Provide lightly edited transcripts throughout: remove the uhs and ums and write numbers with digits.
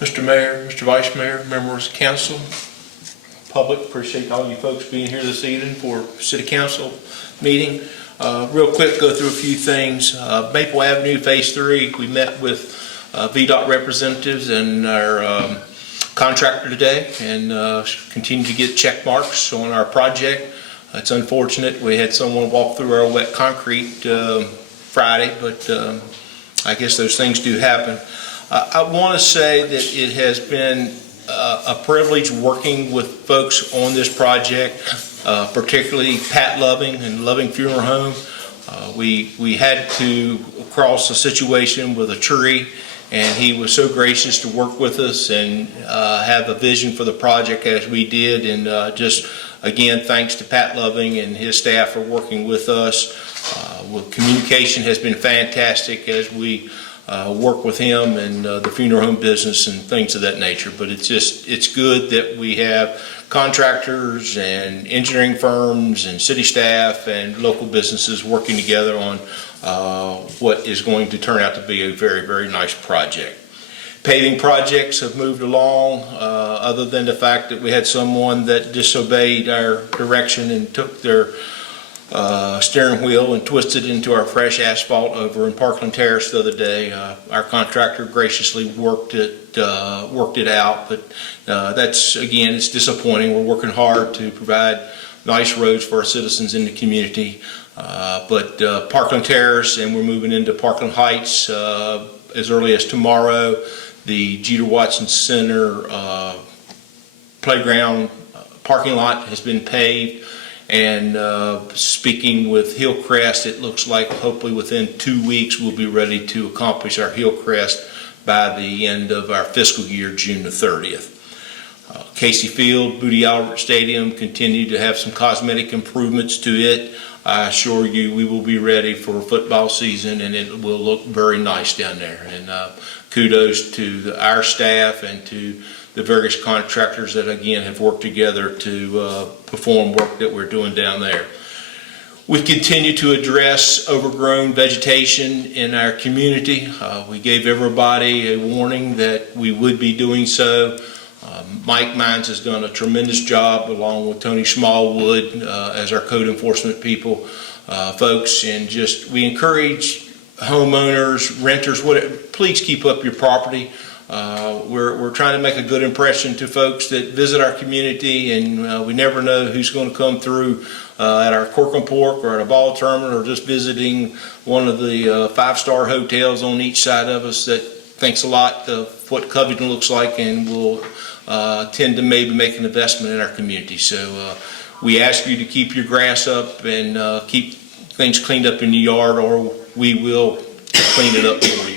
Mr. Mayor, Mr. Vice Mayor, members of council, public, appreciate all you folks being here this evening for City Council meeting. Real quick, go through a few things. Maple Avenue Phase 3, we met with VDOT representatives and our contractor today and continue to get check marks on our project. It's unfortunate we had someone walk through our wet concrete Friday, but I guess those things do happen. I want to say that it has been a privilege working with folks on this project, particularly Pat Loving and Loving Funeral Home. We had to cross a situation with a tree, and he was so gracious to work with us and have a vision for the project as we did. And just again, thanks to Pat Loving and his staff for working with us. Communication has been fantastic as we work with him and the funeral home business and things of that nature. But it's good that we have contractors and engineering firms and city staff and local businesses working together on what is going to turn out to be a very, very nice project. Paving projects have moved along, other than the fact that we had someone that disobeyed our direction and took their steering wheel and twisted into our fresh asphalt over in Parkland Terrace the other day. Our contractor graciously worked it out, but that's, again, it's disappointing. We're working hard to provide nice roads for our citizens in the community. But Parkland Terrace, and we're moving into Parkland Heights as early as tomorrow. The Jeter Watson Center playground parking lot has been paved. And speaking with Hillcrest, it looks like hopefully within 2 weeks we'll be ready to accomplish our Hillcrest by the end of our fiscal year, June the 30th. Casey Field, Booty Albert Stadium, continue to have some cosmetic improvements to it. I assure you we will be ready for football season, and it will look very nice down there. And kudos to our staff and to the various contractors that, again, have worked together to perform work that we're doing down there. We continue to address overgrown vegetation in our community. We gave everybody a warning that we would be doing so. Mike Mines has done a tremendous job, along with Tony Smallwood as our code enforcement folks, and just we encourage homeowners, renters, whatever, please keep up your property. We're trying to make a good impression to folks that visit our community, and we never know who's going to come through at our Cork and Pork or at a ball tournament or just visiting one of the five-star hotels on each side of us that thinks a lot of what Covington looks like and will tend to maybe make an investment in our community. So we ask you to keep your grass up and keep things cleaned up in the yard, or we will clean it up for you.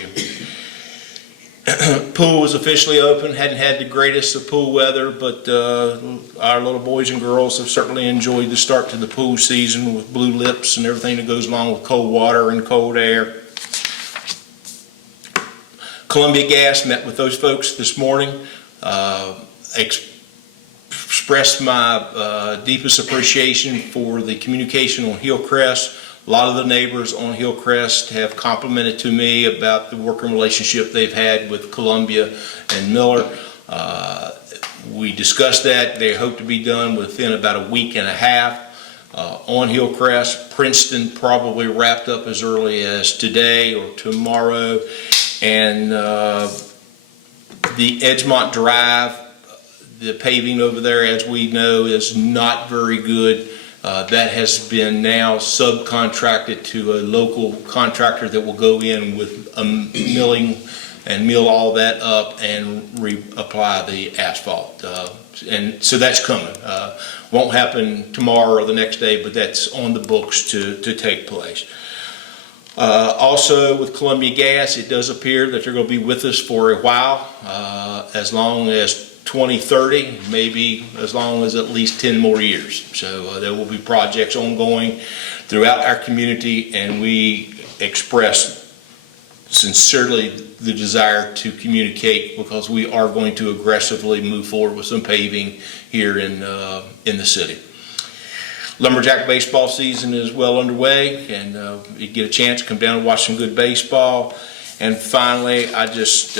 Pool is officially open. Hadn't had the greatest of pool weather, but our little boys and girls have certainly enjoyed the start to the pool season with blue lips and everything that goes along with cold water and cold air. Columbia Gas met with those folks this morning. Expressed my deepest appreciation for the communication on Hillcrest. A lot of the neighbors on Hillcrest have complimented to me about the working relationship they've had with Columbia and Miller. We discussed that. They hope to be done within about a week and a half on Hillcrest. Princeton probably wrapped up as early as today or tomorrow. And the Edgemont Drive, the paving over there, as we know, is not very good. That has been now subcontracted to a local contractor that will go in with a milling and mill all that up and reapply the asphalt. And so that's coming. Won't happen tomorrow or the next day, but that's on the books to take place. Also with Columbia Gas, it does appear that they're going to be with us for a while, as long as 2030, maybe as long as at least 10 more years. So there will be projects ongoing throughout our community, and we express sincerely the desire to communicate, because we are going to aggressively move forward with some paving here in the city. Lumberjack baseball season is well underway, and you get a chance to come down and watch some good baseball. And finally, I just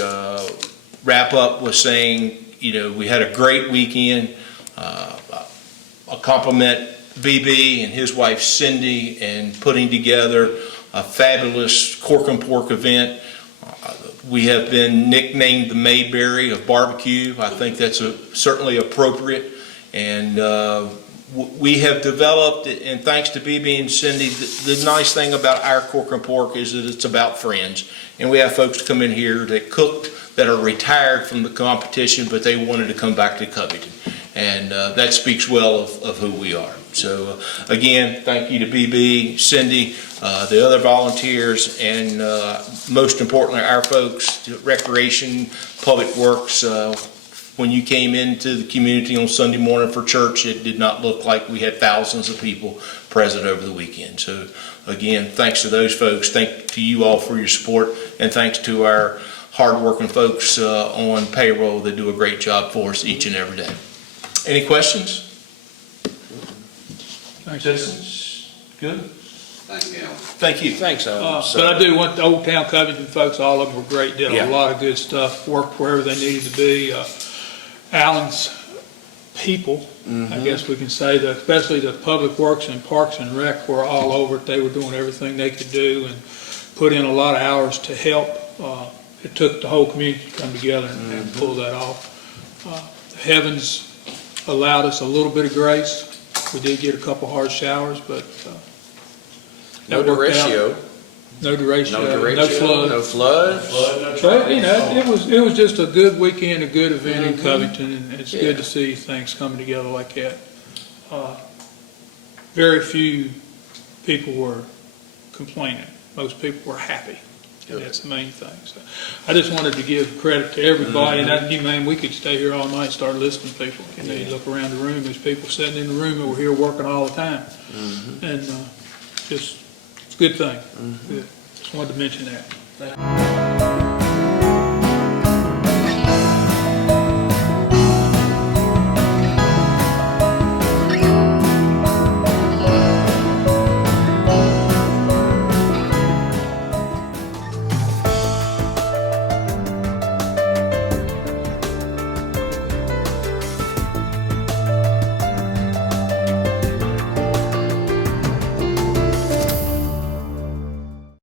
wrap up with saying, we had a great weekend. I'll compliment BB and his wife Cindy in putting together a fabulous Cork and Pork event. We have been nicknamed the Mayberry of barbecue. I think that's certainly appropriate. And we have developed, and thanks to BB and Cindy, the nice thing about our Cork and Pork is that it's about friends. And we have folks come in here that cook, that are retired from the competition, but they wanted to come back to Covington. And that speaks well of who we are. So again, thank you to BB, Cindy, the other volunteers, and most importantly, our folks, Recreation, Public Works. When you came into the community on Sunday morning for church, it did not look like we had thousands of people present over the weekend. So again, thanks to those folks. Thank to you all for your support, and thanks to our hardworking folks on payroll that do a great job for us each and every day. Any questions? Thanks. Citizens? Good? Thank you. Thank you. Thanks, Alan. But I do want the Old Town Covington folks, all of them were great, did Yeah. a lot of good stuff, worked wherever they needed to be. Alan's people, I guess we can say, that especially the Public Works and Parks and Rec were all over it. They were doing everything they could do and put in a lot of hours to help. It took the whole community to come together and pull that off. The heavens allowed us a little bit of grace. We did get a couple hard showers, but No that worked out. derecho. No derecho, No flood. no No flood. But, it was just a good weekend, a good event in Covington, and it's good to see things coming together like that. Very few people were complaining. Most people were happy, and that's the main thing. So I just wanted to give credit to everybody, and we could stay here all night and start listening to people. You look around the room, there's people sitting in the room that were here working all the time. And it's a good thing. Good. Just wanted to mention that.